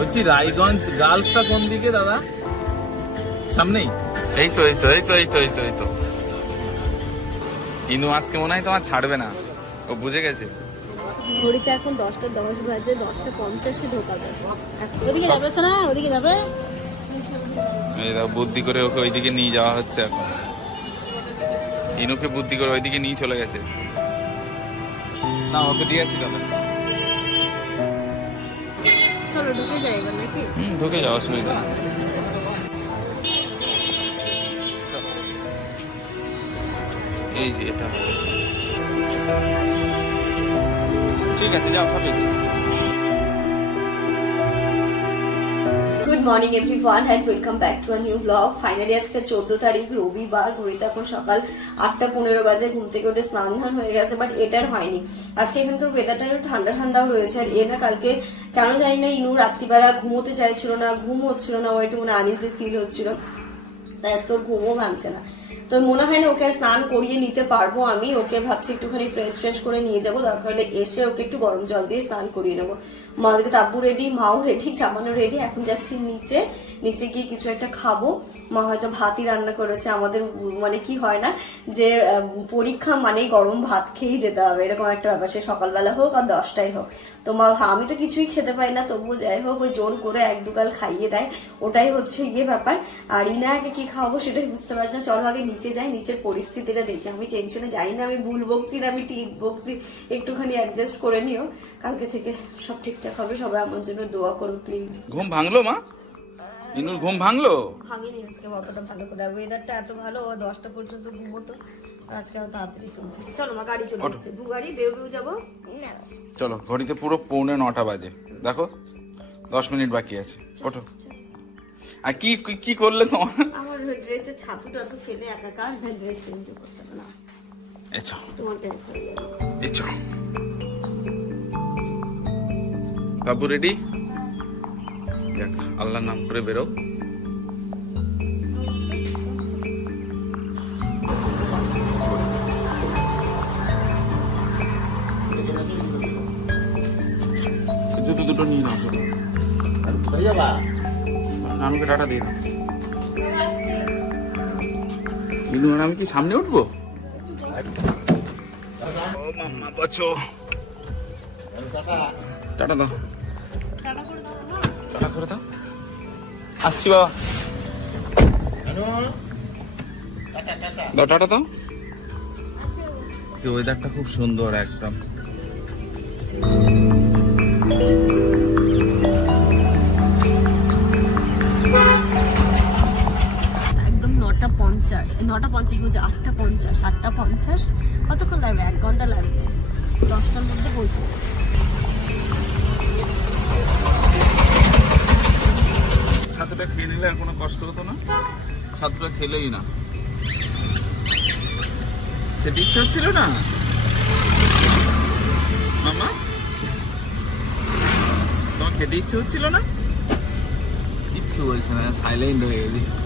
বলছি রায়গঞ্জ গার্লসটা কোন দিকে দাদা? সামনেই? এই তো এই তো এই তো এই তো এই তো এই তো। ইনু আজকে মনে হয় তোমার ছাড়বে না। ও বুঝে গেছে। ঘড়িতে এখন দশটা দশ বাজে দশটা পঞ্চাশে ঢোকাবে। ওদিকে যাবে না ওদিকে যাবে। এই বুদ্ধি করে ওকে ওইদিকে নিয়ে যাওয়া হচ্ছে এখন। ইনুকে বুদ্ধি করে ওইদিকে নিয়ে চলে গেছে। না ওকে দিয়ে আসি তাহলে। হুম ঢুকে যাওয়া অসুবিধা নেই। এই যে এটা। ঠিক আছে যাও সবাই good morning everyone and welcome back to a new blog finally আজকে চোদ্দ তারিখ রবিবার ঘড়িতে এখন সকাল আটটা পনেরো বাজে ঘুম থেকে উঠে স্নান ধান হয়ে গেছে বাট এটার হয়নি। আজকে এখানকার ওয়েদারটা একটু ঠান্ডা ঠান্ডাও রয়েছে আর এ না কালকে কেন জানি না, ইনু রাত্রিবেলা ঘুমোতে চাইছিল না, ঘুম হচ্ছিল না, ওর একটু মানে আনিজে ফিল হচ্ছিল। তাই আজকে ওর ঘুমও ভাঙছে না। তো মনে হয় না ওকে স্নান করিয়ে নিতে পারব আমি, ওকে ভাবছি একটুখানি ফ্রেশ ফ্রেশ করে নিয়ে যাব, দরকার হলে এসে ওকে একটু গরম জল দিয়ে স্নান করিয়ে নেব। মা তাব্বু রেডি মাও রেডি জামানো রেডি এখন যাচ্ছি নিচে। নিচে গিয়ে কিছু একটা খাব। মা হয়তো ভাতই রান্না করেছে, আমাদের মানে কি হয় না যে পরীক্ষা মানেই গরম ভাত খেয়েই যেতে হবে, এরকম একটা ব্যাপার। সে সকালবেলা হোক আর দশটাই হোক। তো মা, আমি তো কিছুই খেতে পারি না, তবুও যাই হোক, ওই জোর করে এক দুকাল খাইয়ে দেয়। ওটাই হচ্ছে গিয়ে ব্যাপার। আর ইনাকে কি খাওয়াবো সেটাই বুঝতে পারছি না। চলো আগে নিচে যাই, নিচের পরিস্থিতিটা দেখি। আমি টেনশনে জানি না, আমি ভুল বকছি না, আমি ঠিক বকছি। একটুখানি অ্যাডজাস্ট করে নিও। কালকে থেকে সব ঠিকঠাক হবে, সবাই আমার জন্য দোয়া করো প্লিজ ঘুম ভাঙলো মা? ইনুর ঘুম ভাঙলো? ভাঙিনি আজকে অতটা ভালো করে। ওয়েদারটা এত ভালো ও দশটা পর্যন্ত ঘুমোতো আর আজকে এত তাড়াতাড়ি ঘুমোতো চলো মা গাড়ি চলে। এসছে। দু গাড়ি বেউ বেউ যাব? চলো ঘড়িতে পুরো পৌনে নটা বাজে। দেখো দশ মিনিট বাকি আছে। ওঠো। আর কি কি- কি করলে তোমার? আমার ড্রেসের ছাতু টাতু ফেলে একাকার ড্রেস চেঞ্জ করতে না। এছো তোমার টেনশন এছো বাবু রেডি দেখ, আল্লাহর নাম করে বেরো। জুতো দুটো নিয়ে নাও। নানুকে টাটা দিয়ে দাও। মিনু আর আমি কি সামনে উঠবো? টাটা দাও। করে দাও। আসছি বাবা। টাটা দাও। ওয়েদারটা খুব সুন্দর একদম। একদম নটা পঞ্চাশ নটা পঞ্চাশ বলছে? আটটা পঞ্চাশ আটটা পঞ্চাশ। কতক্ষণ লাগবে? এক ঘণ্টা লাগবে। দশটার মধ্যে পৌঁছে যাব। ছাতুটা খেয়ে নিলে আর কোনো কষ্ট হতো না? ছাতুটা খেলেই না। খেতে ইচ্ছে হচ্ছিল না? মামা? তোমার খেতে ইচ্ছে হচ্ছিল না? ইচ্ছে বলছে না সাইলেন্ট হয়ে গেছি।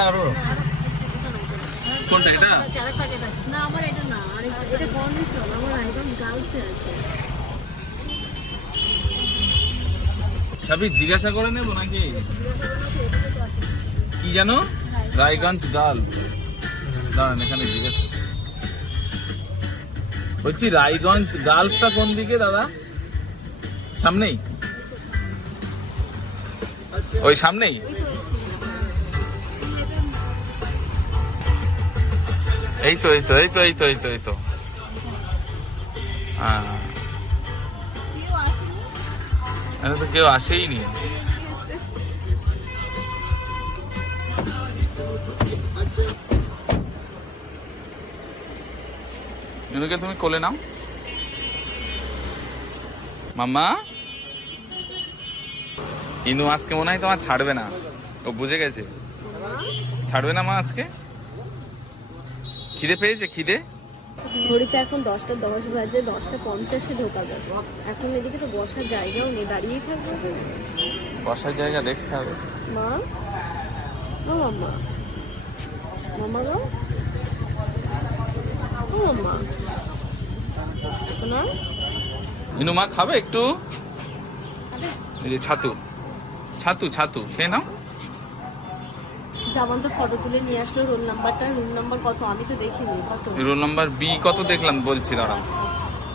না আরও? কোনটা এটা? না আমার এটা না এটা কন্ডিশন আমার একদম গার্লসে আছে। সবই জিজ্ঞাসা করে নেব নাকি? কি জানো? রায়গঞ্জ গার্লস দাঁড়ান এখানে জিজ্ঞাসা বলছি রায়গঞ্জ গার্লসটা কোন দিকে দাদা? সামনেই? ওই সামনেই? এই তো এই তো এই তো এই তো এই তো এই তো। হ্যাঁ এখানে তো কেউ আসেই নি। ইনুকে তুমি কোলে নাও। মাম্মা? ইনু আজকে মনে হয় তোমার ছাড়বে না। ও বুঝে গেছে। ছাড়বে না মা আজকে? খিদে পেয়েছে খিদে? ঘড়িতে এখন দশটা দশ বাজে দশটা পঞ্চাশে ঢোকাবে এখন এদিকে তো বসার জায়গাও নেই দাঁড়িয়েই থাকবে বসার জায়গা দেখতে হবে। মা? ও মাম্মা মামা গো? ও মাম্মা না ইনু মা খাবে একটু? এই যে ছাতু। ছাতু ছাতু খেয়ে নাও। জামান তো ফটো তুলে নিয়ে আসলো রোল নাম্বারটা রুম নাম্বার কত? আমি তো দেখিনি কত? রোল নাম্বার বি কত দেখলাম? বলছি দাঁড়াও।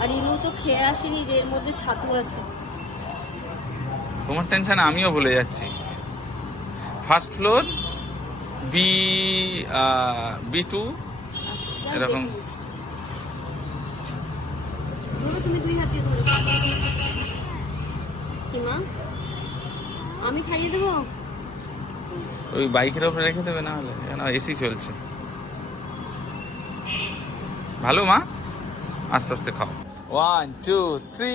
আর ইনু তো খেয়ে আসেনি যে এর মধ্যে ছাতু আছে। তোমার টেনশন আমিও ভুলে যাচ্ছি। First floor B B two এরকম। তুমি দুই হাতে ধরো। আমি খাইয়ে দেবো? ওই বাইকের ওপরে রেখে দেবে না হলে? কেন? এসি চলছে। ভালো, মা? আস্তে আস্তে খাও। ওয়ান টু থ্রি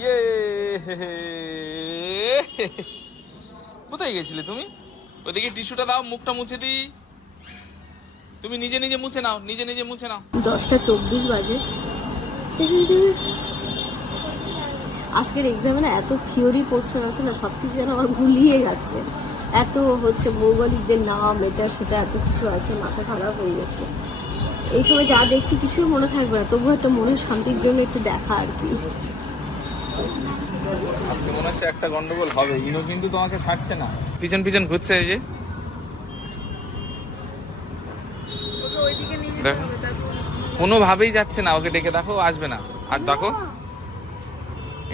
ইয়ে কোথায় গেছিলে তুমি? ওইদিকে টিস্যুটা দাও, মুখটা মুছে দিই। তুমি নিজে নিজে মুছে নাও, নিজে নিজে মুছে নাও। দশটা চব্বিশ বাজে। আজকের এক্সামে না এত থিওরি পোর্শন আছে না সব কিছু যেন আমার গুলিয়ে যাচ্ছে। এত হচ্ছে ভৌগোলিকদের নাম এটা সেটা এত কিছু আছে মাথা খারাপ হয়ে যাচ্ছে এই সময় যা দেখছি কিছুই মনে থাকবে না তবুও একটা মনের শান্তির জন্য একটু দেখা আর কি। আজকে মনে হচ্ছে একটা গন্ডগোল হবে ইনো কিন্তু তোমাকে ছাড়ছে না। পিছন পিছন ঘুরছে এই যে। দেখো। কোনোভাবেই যাচ্ছে না ওকে ডেকে দেখো আসবে না। আর দেখো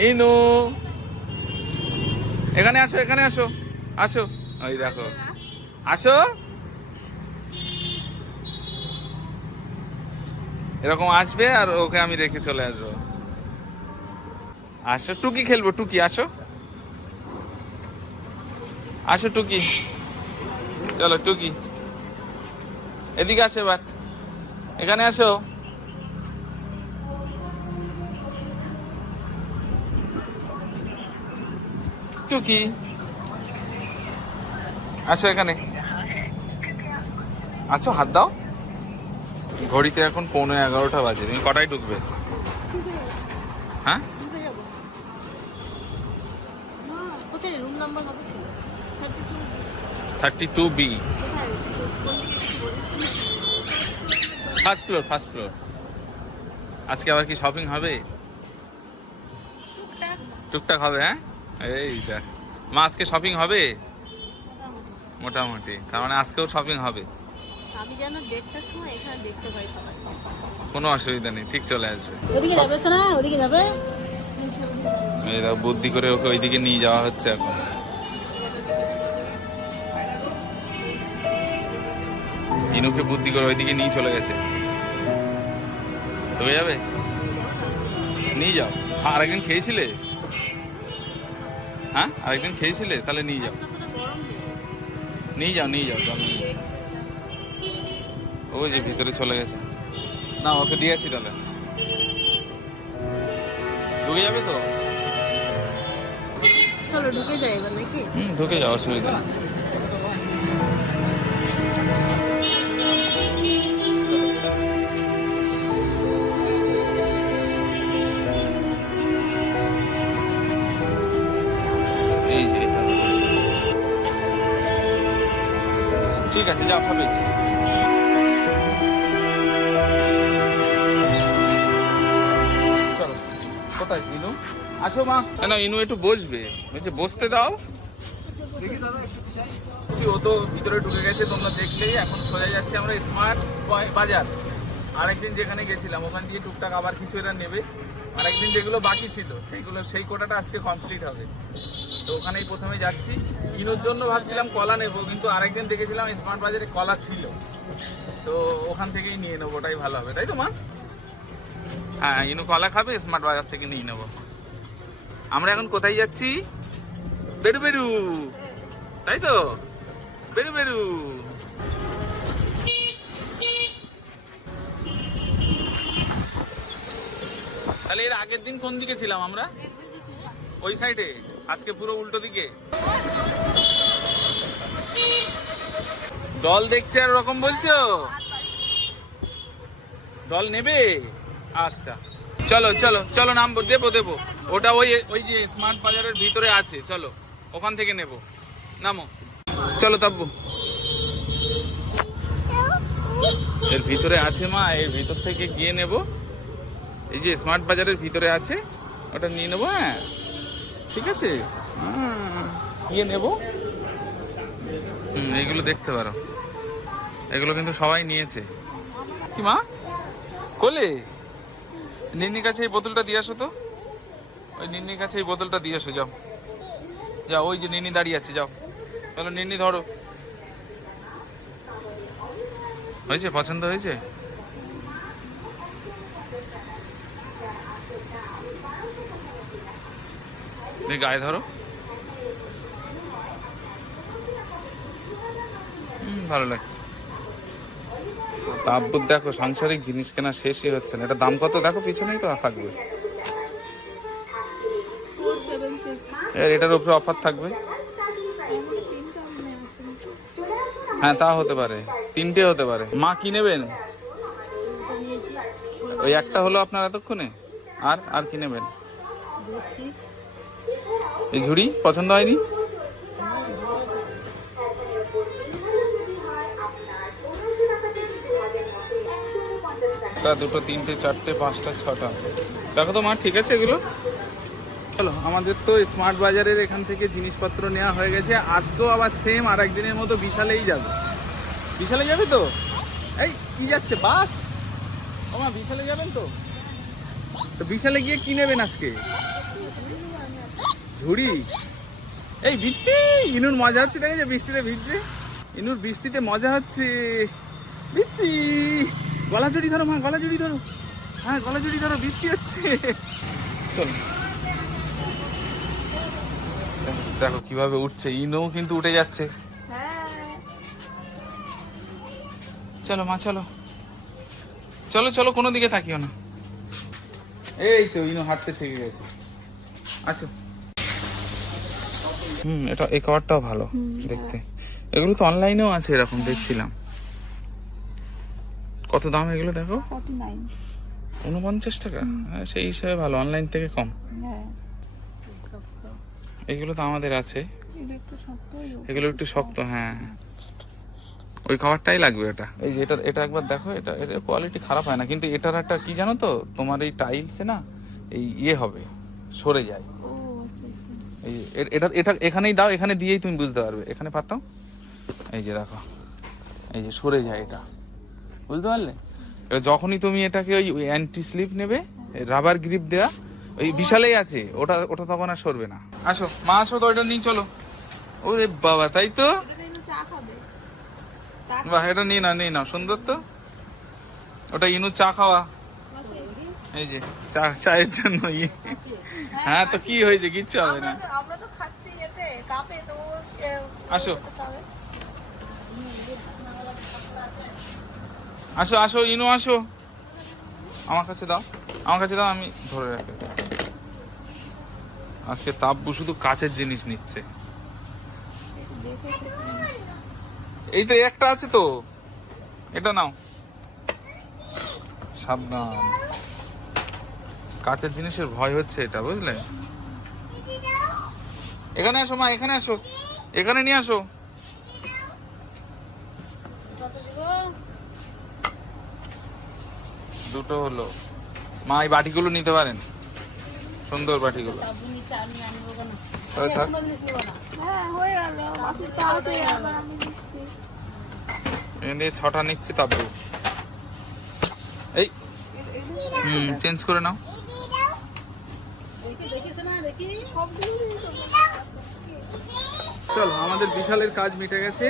ইনু এখানে আসো এখানে আসো। আসো। ওই দেখো। আসো। এরকম আসবে আর ওকে আমি রেখে চলে আসব। আসো, টুকি খেলব, টুকি, আসো। আসো, টুকি। চলো, টুকি। এদিকে আসো এবার। এখানে আসো। টুকি। আসো এখানে। আছো হাত দাও। ঘড়িতে এখন পৌনে এগারোটা বাজে তুমি কটায় ঢুকবে? হ্যাঁ? Thirty two B. First floor first floor. আজকে আবার কি শপিং হবে? টুকটাক হবে হ্যাঁ? এই দেখ। মা আজকে শপিং হবে? মোটামুটি। তার মানে আজকেও শপিং হবে। আমি যেন দেড়টার সময় এখানে দেখতে পাই সবাই। কোনো অসুবিধা নেই ঠিক চলে আসবে। ওদিকে যাবে না ওদিকে যাবে। বুদ্ধি করে ওকে ওইদিকে নিয়ে যাওয়া হচ্ছে এখন। ইনুকে বুদ্ধি করে ওইদিকে নিয়ে চলে গেছে। তবে যাবে? নিয়ে যাও। খা- আরেকদিন খেয়েছিলে? হ্যাঁ? আরেকদিন খেয়েছিলে? তাহলে নিয়ে যাও। নিয়ে যাও নিয়ে যাও ও ওই যে ভিতরে চলে গেছে। না ওকে দিয়ে আসি তাহলে। ঢুকে যাবে তো? চলো ঢুকে যাই এবার নাকি? হুম ঢুকে যাও অসুবিধা নেই। ঠিক আছে যা হবে চলো কোথায় ইনু আসো মা। না ইনু একটু বসবে। বলছে বসতে দাও। ও তো ভিতরে ঢুকে গেছে তোমরা দেখলেই। এখন সোজা যাচ্ছে আমরা স্মার্ট বাজার আরেকদিন যেখানে গেছিলাম ওখান দিয়ে টুকটাক আবার কিছু এরা নেবে। আরেকদিন যেগুলো বাকি ছিল সেইগুলো সেই কোটাটা আজকে কমপ্লিট হবে। তো ওখানেই প্রথমে যাচ্ছি। কিনোর জন্য ভাবছিলাম কলা নেব, কিন্তু আরেকদিন দেখেছিলাম স্মার্ট বাজারে কলা ছিল। তো ওখান থেকেই নিয়ে নেব, ওটাই ভালো হবে। তাই তো, মা? হ্যাঁ ইনু কলা খাবে, স্মার্ট বাজার থেকে নিয়ে নেব। আমরা এখন কোথায় যাচ্ছি? বেরু বেরু। তাই তো? বেরু বেরু। তাহলে এর আগের দিন কোন দিকে ছিলাম আমরা? ওই সাইডে আজকে পুরো উল্টো দিকে। ডল দেখছে আর রকম বলছো? ডল নেবে? আচ্ছা। চলো চলো চলো নামবো দেবো দেবো। ওটা ওই ওই যে স্মার্ট বাজারের ভিতরে আছে, চলো। ওখান থেকে নেব। নামো। চলো তাব্বু। এর ভিতরে আছে মা, এর ভিতর থেকে গিয়ে নেব। এই যে স্মার্ট বাজারের ভিতরে আছে, ওটা নিয়ে নেব হ্যাঁ? ঠিক আছে? হুম, গিয়ে নেব। হুম এইগুলো দেখতে পারো। এগুলো কিন্তু সবাই নিয়েছে। কি মা? কোলে? নিন্নির কাছে এই বোতলটা দিয়ে আসো তো। ওই নিন্নির কাছে এই বোতলটা দিয়ে আসো যাও। যাও ওই যে নিনি দাঁড়িয়ে আছে যাও। তাহলে নিন্নি ধরো। হয়েছে? পছন্দ হয়েছে? গায়ে ধরো। ভালো লাগছে। তাব্বুর দেখো, সাংসারিক জিনিস কেনা শেষই হচ্ছে না। এটা দাম কত? দেখো, পিছনেই তো থাকবে এটার উপরে অফার থাকবে। হ্যাঁ তা হতে পারে। তিনটে হতে পারে। মা কি নেবেন? ওই একটা হলো আপনার এতক্ষণে? আর আর কি নেবেন? এই ঝুড়ি পছন্দ হয়নি? দুটো, তিনটে, চারটে, পাঁচটা, ছটা। দেখো তো মা, ঠিক আছে এগুলো? চলো, আমাদের তো স্মার্ট বাজারের এখান থেকে জিনিসপত্র নেওয়া হয়ে গেছে। আজকেও আবার সেম আর একদিনের মতো বিশালেই যাবে। বিশালে যাবে তো? এই, কি যাচ্ছে? বাস? ওমা বিশালে যাবেন তো? তো বিশালে গিয়ে কি নেবেন আজকে? ঝুড়ি? এই বৃষ্টি, ইনুর মজা হচ্ছে দেখে যে বৃষ্টিতে ভিজছে? ইনুর বৃষ্টিতে মজা হচ্ছে। বৃষ্টি! গলা জড়ি ধরো, মা, গলা জড়ি ধরো। হ্যাঁ গলা জড়ি ধরো, বৃষ্টি হচ্ছে। চলো। দেখো কীভাবে উঠছে ইনো কিন্তু উঠে যাচ্ছে। চলো, মা, চলো। চলো চলো, কোনো দিকে থাকিও না। এই তো, ইনো হাঁটতে শিখে গেছে। আচ্ছা হুম এটা এই কভারটাও ভালো দেখতে। এগুলো তো অনলাইনেও আছে এরকম দেখছিলাম। কত দাম এগুলো দেখো? উনপঞ্চাশ টাকা? হ্যাঁ সেই হিসাবে ভালো অনলাইন থেকে কম। এগুলো তো আমাদের আছে। এগুলো একটু শক্ত হ্যাঁ। ওই খাবারটাই লাগবে এটা। এই যে এটা এটা একবার দেখো এটা এর কোয়ালিটি খারাপ হয় না কিন্তু এটার একটা কি জানো তো তোমার এই টাইলসে না এই ইয়ে হবে সরে যায়। এই, এটা এটা এখানেই দাও, এখানে দিয়েই তুমি বুঝতে পারবে। এখানে পাতাও এই যে দেখো। এই যে সরে যায় এটা। বুঝতে পারলে? এবার যখনই তুমি এটাকে ওই অ্যান্টি স্লিপ নেবে রাবার গ্রিপ দেওয়া ওই বিশালেই আছে, ওটা ওটা তখন আর সরবে না। আসো, মা আসো তো ওইটা নিয়ে চলো। ওরে বাবা, তাই তো? বাহ, এটা নিয়ে নাও নিয়ে নাও, সুন্দর তো। ওটা ইনু চা খাওয়া। এই যে চা চায়ের জন্য ইয়ে। হ্যাঁ তো কি হয়েছে? কিচ্ছু হবে না। আমরা তো খাচ্ছি এতে কাপে তো আসো। আসো আসো ইনু আসো। আমার কাছে দাও। আমার কাছে দাও আমি ধরে রাখি। আজকে তাব্বু শুধু কাছের জিনিস নিচ্ছে। এই তো একটা আছে তো। এটা নাও। সাবধান। কাছের জিনিসের ভয় হচ্ছে এটা, বুঝলে? এখানে আসো, মা, এখানে আসো। এখানে নিয়ে আসো। দুটো হলো। মা, এই বাটিগুলো নিতে পারেন। সুন্দর বাটিগুলো। ছটা নিচ্ছি তাবু এই। হুম, চেঞ্জ করে নাও। চলো আমাদের বিশালের কাজ মিটে গেছে।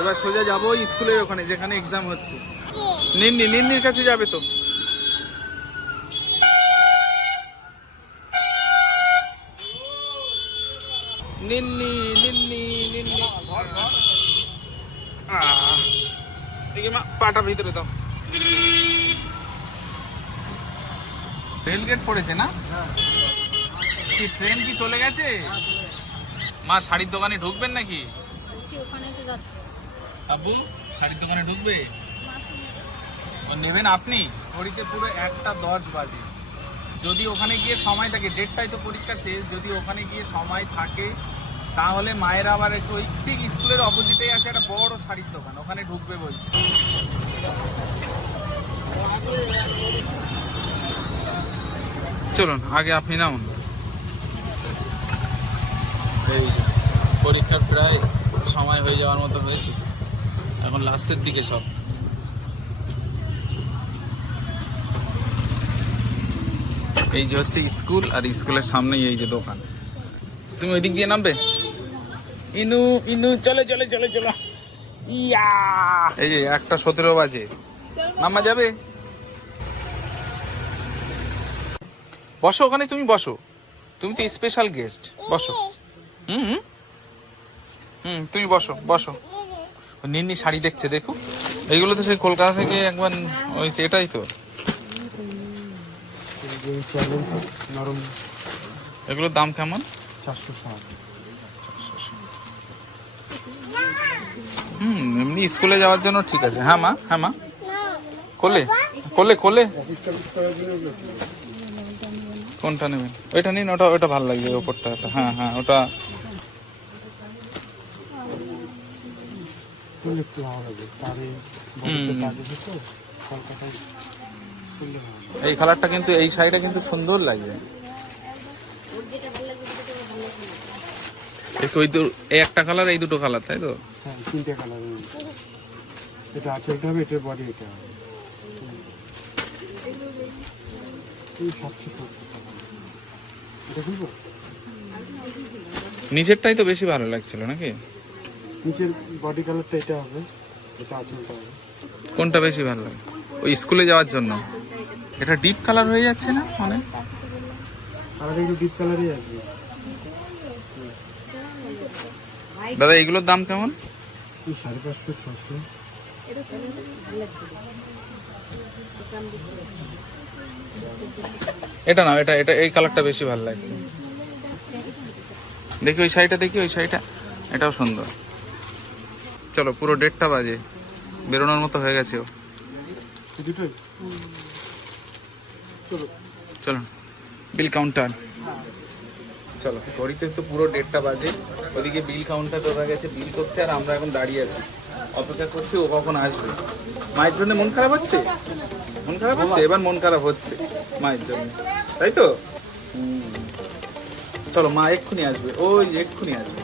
এবার সোজা যাব স্কুলের ওখানে যেখানে এক্সাম হচ্ছে। নিন্নি নিন্নির কাছে যাবে তো। নিন্নি নিন্নি নিন্নি। আহ, দেখি মা পাটা ভিতরে দাও। রেল গেট পড়েছে না? কি ট্রেন কি চলে গেছে? মা শাড়ির দোকানে ঢুকবেন নাকি? আব্বু শাড়ির দোকানে ঢুকবে? নেবেন আপনি? ঘড়িতে পুরো একটা দশ বাজে। যদি ওখানে গিয়ে সময় থাকে ডেটটাই তো পরীক্ষা শেষ যদি ওখানে গিয়ে সময় থাকে তাহলে মায়ের আবার একটু ওই ঠিক স্কুলের অপোজিটেই আছে একটা বড় শাড়ির দোকান ওখানে ঢুকবে বলছে। চলুন আগে আপনি নামুন। এই পরীক্ষার প্রায় সময় হয়ে যাওয়ার মতো হয়েছে। এখন লাস্টের দিকে সব। এই যে হচ্ছে স্কুল আর স্কুলের সামনেই এই যে দোকান। তুমি ওই দিক দিয়ে নামবে? ইনু ইনু, চলে চলে চলে, চলো। ইয়া! এই যে একটা সতেরো বাজে। নামা যাবে? বসো, ওখানে তুমি বসো। তুমি তো স্পেশাল গেস্ট বসো। হুম হুম। হুম, তুমি বসো বসো। নিন্নি শাড়ি দেখছে, দেখো। এইগুলো তো সেই কলকাতা থেকে একবার ওই এটাই তো। নরম এগুলোর দাম কেমন? চারশো ষাট হুম, এমনি স্কুলে যাওয়ার জন্য ঠিক আছে। হ্যাঁ মা হ্যাঁ মা। কোলে কোলে কোলে। কোনটা নেবেন? ওইটা নিন, ওটা ওটা ভালো লাগবে, ওপরটা হ্যাঁ হ্যাঁ ওটা করলে একটু ভালো লাগে তারে আছে। এই কালারটা কিন্তু এই শাড়িটা কিন্তু সুন্দর লাগবে। ওই তো এই একটা কালার এই দুটো কালার তাই তো? হ্যাঁ তিনটে কালার এটা আঁচলটা হবে এটার বডি এটা হবে। এটা নিচেরটাই তো বেশি ভালো লাগছিল নাকি? নিচের বডি কালারটা এটা হবে এটা আঁচলটা হবে। কোনটা বেশি ভালো লাগে? ওই স্কুলে যাওয়ার জন্য? এটা ডিপ কালার হয়ে যাচ্ছে না অনেক আর একটু ডিপ কালারই আসবে দাদা এগুলোর দাম কেমন? সাড়ে পাঁচশো ছশো এটা না এটা এটা এই কালারটা বেশি ভালো লাগছে। দেখি ওই শাড়িটা দেখি ওই শাড়িটা। এটাও সুন্দর। চলো, পুরো ডেটটা বাজে। বেরোনোর মতো হয়ে গেছে ও। চলো। বিল কাউন্টার চলো, ঘড়িতে তো পুরো ডেটটা বাজে। ওদিকে বিল কাউন্টার ওরা গেছে বিল করতে, আর আমরা এখন দাঁড়িয়ে আছি। অপেক্ষা করছি ও কখন আসবে। মায়ের জন্য মন খারাপ হচ্ছে? মন খারাপ হচ্ছে? এবার মন খারাপ হচ্ছে মায়ের জন্য। তাই তো? চলো, মা এক্ষুনি আসবে। ওই এক্ষুনি আসবে।